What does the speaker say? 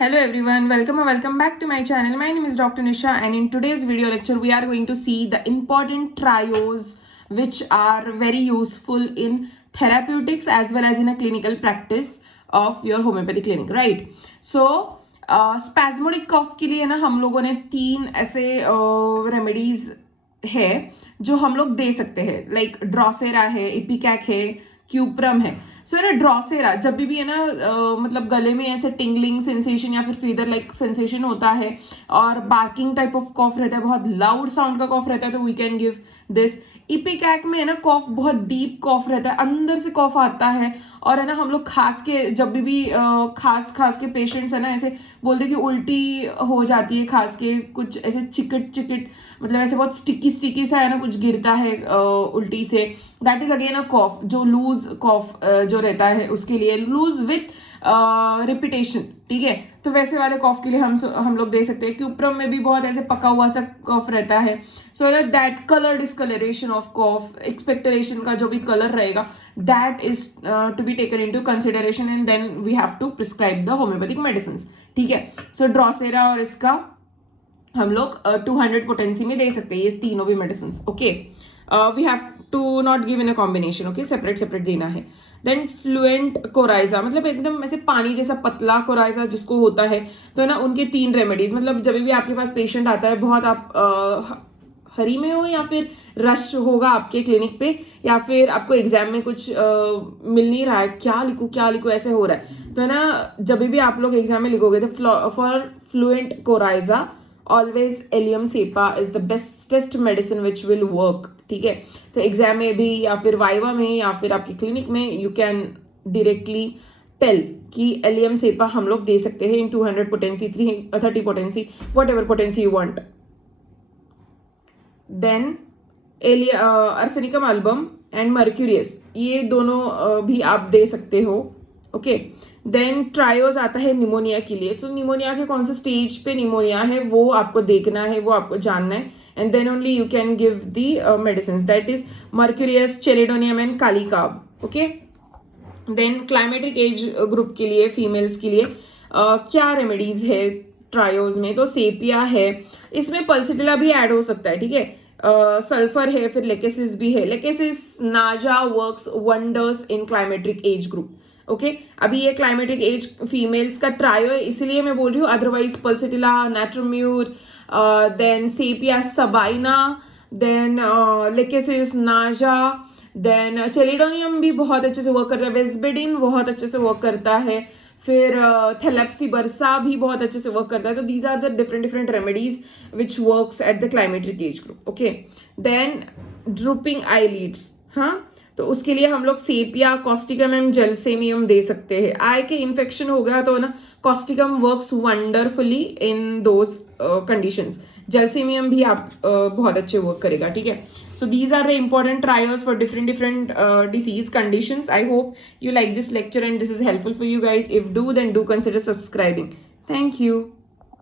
Hello everyone, welcome or welcome back to my channel. My name is Dr. Nisha and in today's video lecture we are going to see the important trios which are very useful in therapeutics as well as in a clinical practice of your homeopathy clinic, right? So spasmodic cough के लिए ना हम लोगों ने 3 ऐसे remedies है जो हम लोग दे सकते हैं, लाइक ड्रॉसेरा है, इपिकैक है, क्यूप्रम है. सो है ना ड्रॉसेरा जब भी है ना मतलब गले में ऐसे टिंगलिंग सेंसेशन या फिर फीवर लाइक सेंसेशन होता है और बार्किंग टाइप ऑफ कॉफ रहता है, बहुत लाउड साउंड का कॉफ रहता है, तो we can give this. Ipecac में है ना कॉफ बहुत डीप कॉफ रहता है, अंदर से कॉफ आता है और है ना हम लोग खास के जब भी खास के पेशेंट्स है ना ऐसे बोलते कि उल्टी हो जाती है, खास के कुछ ऐसे चिकट मतलब ऐसे बहुत स्टिकी सा है ना कुछ गिरता है उल्टी से, दैट इज अगेन अ कॉफ जो लूज कॉफ जो रहता है उसके लिए, लूज विथ रिपीटेशन, ठीक है. तो वैसे वाले कॉफ के लिए हम लोग दे सकते हैं. क्यूप्रम में भी बहुत ऐसे पका हुआ सा कॉफ रहता है, so that colour discolouration of cough, expectoration का जो भी कलर रहेगा, that is to be taken into consideration and then we have to prescribe the homoeopathic medicine, ठीक है. सो ड्रॉसेरा और इसका हम लोग 200 पोटेंसी में दे सकते हैं ये तीनों भी medicine, okay. We have to not give in a combination, okay, separate देना है. देन फ्लुएंट कोराइजा, मतलब एकदम ऐसे पानी जैसा पतला कोराइजा जिसको होता है, तो है ना उनके 3 रेमेडीज. मतलब जब भी आपके पास पेशेंट आता है, बहुत आप हरी में हो या फिर रश होगा आपके क्लिनिक पे, या फिर आपको एग्जाम में कुछ मिल नहीं रहा है, क्या लिखूं ऐसे हो रहा है, तो है ना जब भी आप लोग एग्जाम में लिखोगे तो for fluent coryza always allium cepa is the bestest medicine which will work, ठीक है. तो एग्जाम में भी या फिर वाइवा में या फिर आपकी क्लिनिक में यू कैन डायरेक्टली टेल कि एलियम सेपा हम लोग दे सकते हैं in 200 potency, 330 potency, whatever potency you want. Then arsenicum album and mercurius, ये दोनों भी आप दे सकते हो, ओके. देन ट्रायोज आता है निमोनिया के लिए. तो निमोनिया के कौन से स्टेज पे निमोनिया है वो आपको देखना है, वो आपको जानना है, and then only you can give the medicine, that is mercurius, chelidonium and kali carb, okay. Then climatic age group के लिए, फीमेल्स के लिए क्या रेमेडीज है ट्रायोज में, तो सेपिया है, इसमें पल्सिटिला भी ऐड हो सकता है, ठीक है. सल्फर है, फिर लेकेसिस भी है. Lachesis naja works wonders in climatic age group, okay. अभी ये क्लाइमेटिक एज फीमेल्स का ट्रायो है इसलिए मैं बोल रही हूँ, otherwise pulsatilla, natrum mur, then sepia sabina, then lachesis, naja, then chelidonium भी बहुत अच्छे से वर्क करता है, वेस्बेडिन बहुत अच्छे से वर्क करता है, फिर थेलेप्सी बर्सा भी बहुत अच्छे से वर्क करता है. तो these are the different remedies which works at the climatic age group, okay. Then drooping eyelids, हाँ, तो उसके लिए हम लोग सेपिया, कॉस्टिकम एंड जेलसेमियम दे सकते हैं. आई के इन्फेक्शन हो गया तो ना causticum works wonderfully in those conditions. Gelsemium भी आप बहुत अच्छे वर्क करेगा, ठीक है. So these are the important trials for different disease conditions. I hope you like this lecture and this is helpful for you guys. If do, then do consider subscribing. Thank you.